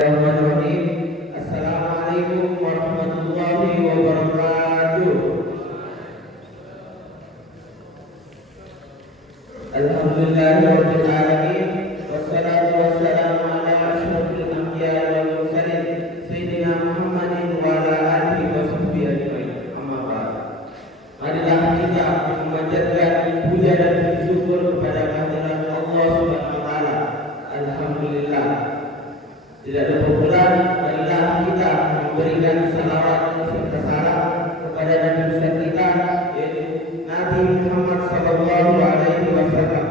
Bismillahirrahmanirrahim. Assalamualaikum warahmatullahi wabarakatuh. Alhamdulillahirabbil alamin wassalatu wassalamu ala asyrofil anbiya'i wal mursalin sayyidina Muhammadin wa ala alihi wa sahbihi ajmain. Amma ba'd. Marilah kita memanjatkan puja dan syukur kepada kehadirat Allah Subhanahu wa taala. Alhamdulillah. Tidak ada pembelaan, marilah kita memberikan salawat serta salam kepada Nabi besar kita, yaitu Nabi Muhammad sallallahu alaihi wasallam,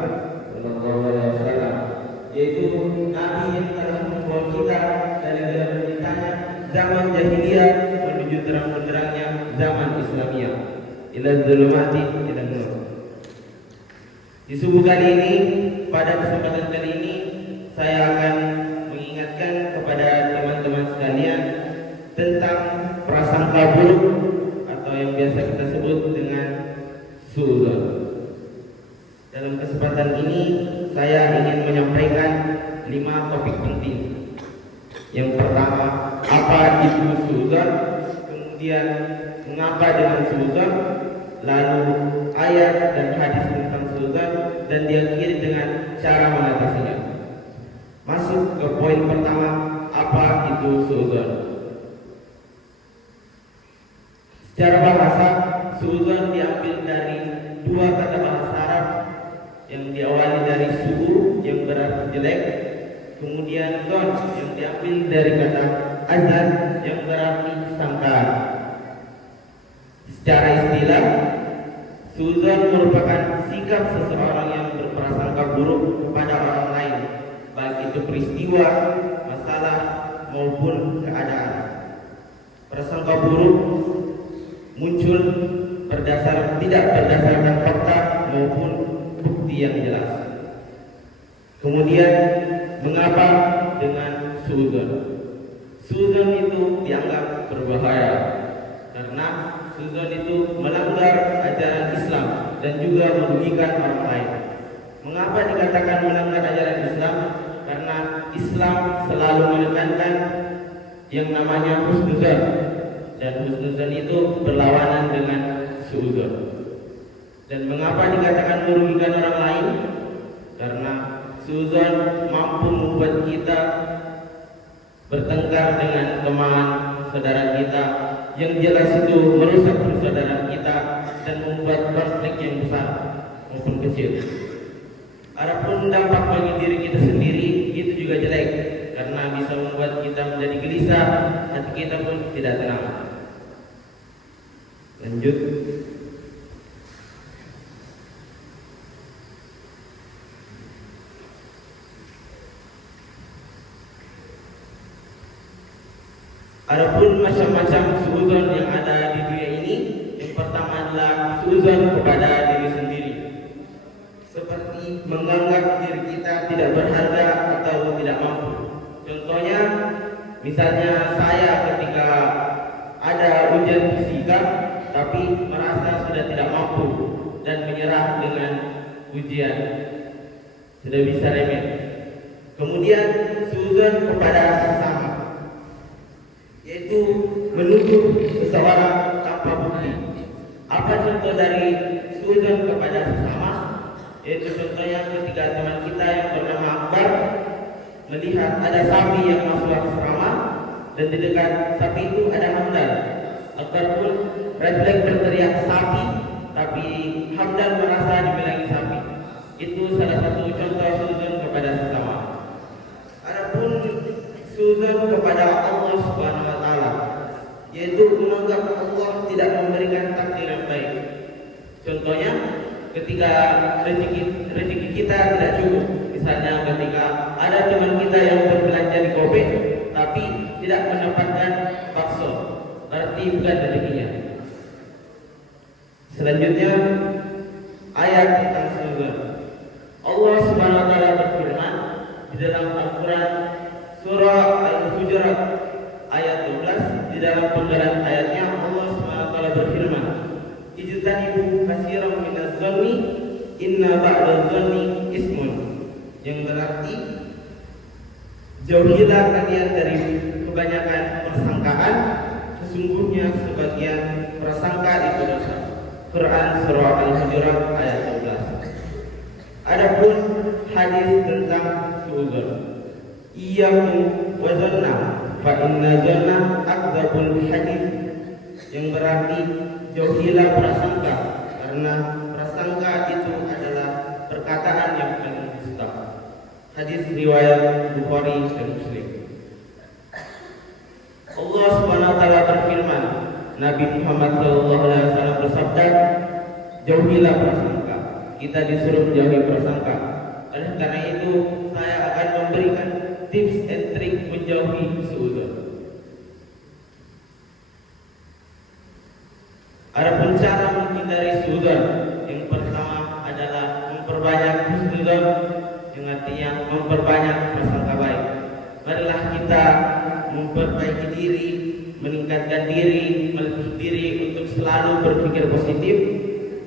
yaitu Nabi yang telah membawa kita dari gelap gelitanya zaman jahiliyah menuju terang benderangnya zaman Islamiyah. Ila dzulumati ila nur. Di subuh kali ini, pada kesempatan kali ini, saya akan mengingatkan kepada teman-teman sekalian tentang prasangka buruk atau yang biasa kita sebut dengan suudzon. Dalam kesempatan ini saya ingin menyampaikan 5 topik penting. Yang pertama, apa itu suudzon? Kemudian mengapa dengan suudzon? Lalu ayat dan hadis tentang suudzon, dan diakhiri dengan cara mengatasinya. Masuk ke poin pertama, apa itu suudzon? Secara bahasa, suudzon diambil dari 2 kata bahasa Arab yang diawali dari su'u yang berarti jelek, kemudian zon yang diambil dari kata azan yang berarti sangkaan. Secara istilah, suudzon merupakan sikap seseorang yang berprasangka buruk kepada orang lain, baik itu peristiwa, masalah maupun keadaan. Prasangka buruk muncul tidak berdasarkan fakta maupun bukti yang jelas. Kemudian, mengapa dengan suudzon? Suudzon itu dianggap berbahaya karena suudzon itu melanggar ajaran Islam dan juga merugikan orang lain. Mengapa dikatakan melanggar ajaran Islam? Karena Islam selalu menekankan yang namanya husnuzon, dan husnuzon itu berlawanan dengan suudzon. Dan mengapa dikatakan merugikan orang lain? Karena suudzon mampu membuat kita bertengkar dengan teman saudara kita, yang jelas itu merusak persaudaraan kita dan membuat konflik yang besar maupun kecil. Adapun dampak bagi diri kita sendiri itu juga jelek, karena bisa membuat kita menjadi gelisah, hati kita pun tidak tenang. Lanjut. Adapun macam-macam suudzon yang ada di dunia ini, yang pertama adalah suudzon kepada diri sendiri, seperti menganggap diri kita tidak berharga atau tidak mampu. Contohnya, misalnya saya ketika ada ujian fisika tapi merasa sudah tidak mampu dan menyerah dengan ujian, sudah bisa remeh. Kemudian suudzon kepada sesama, yaitu menuduh seseorang tanpa bukti. Apa contoh dari suudzon kepada sesama? Yaitu contohnya ketika teman kita yang bernama Akbar melihat ada sapi yang masuk asrama, dan di dekat sapi itu ada Hamdan. Akbar pun refleks berteriak sapi, tapi Hamdan merasa dibilangi sapi. Itu salah satu contoh suudzon kepada sesama. Adapun suudzon kepada Allah Subhanahu wa taala, yaitu menganggap Allah tidak memberikan takdir yang baik. Contohnya, ketika rezeki kita tidak cukup, misalnya ketika ada teman kita yang berbelanja di Kobe tapi tidak mendapatkan bakso, berarti bukan rezekinya. Selanjutnya, ayat tentang suudzon. Allah Subhanahu wa taala berfirman di dalam Al-Qur'an surah Al-Hujurat ayat 12, di dalam penggalan ayatnya Allah Subhanahu wa taala berfirman, "Ijtanibu katsiran minadz-dzanni inna ba'dadz-dzanni ismun." Yang berarti Jauhilah kalian dari kebanyakan persangkaan, sesungguhnya sebagian prasangka itu dosa. Quran surah Al-Hujurat ayat 12. Adapun hadis tentang suudzon, iyyakum wa zanna fa inna zanna akdzabul hadis, yang berarti jauhilah prasangka karena prasangka itu adalah perkataan yang paling dusta. Hadis riwayat Bukhari dan Muslim. Allah Subhanahu wa taala berfirman, Nabi Muhammad SAW bersabda, jauhilah prasangka. Kita disuruh menjauhi prasangka. Oleh karena itu, saya akan memberikan tips and trik menjauhi suudzon. Adapun cara menghindari suudzon, yang pertama adalah memperbanyak husnudzon, yang artinya memperbanyak prasangka baik. Marilah kita memperbaiki diri, meningkatkan diri, melatih diri untuk selalu berpikir positif,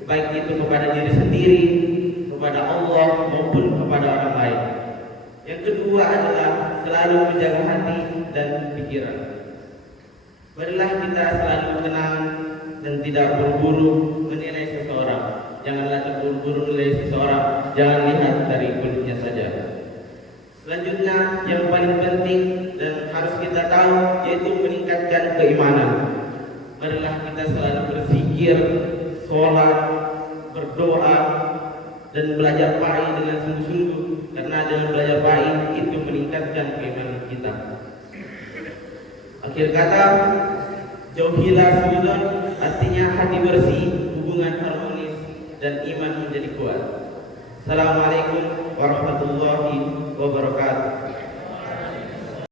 baik itu kepada diri sendiri, kepada Allah maupun kepada orang lain. Yang kedua adalah selalu menjaga hati dan pikiran. Marilah kita selalu tenang dan tidak berburu menilai seseorang. Janganlah terburu-buru menilai seseorang. Jangan lihat dari kulitnya saja. Selanjutnya yang paling penting dan harus kita tahu yaitu meningkatkan keimanan. Marilah kita selalu berzikir, sholat, berdoa, dan belajar baik dengan sungguh-sungguh, karena dengan belajar baik itu meningkatkan keimanan kita. Akhir kata, jauhilah suudzon, artinya hati bersih, hubungan harmonis, dan iman menjadi kuat. Assalamualaikum warahmatullahi wabarakatuh.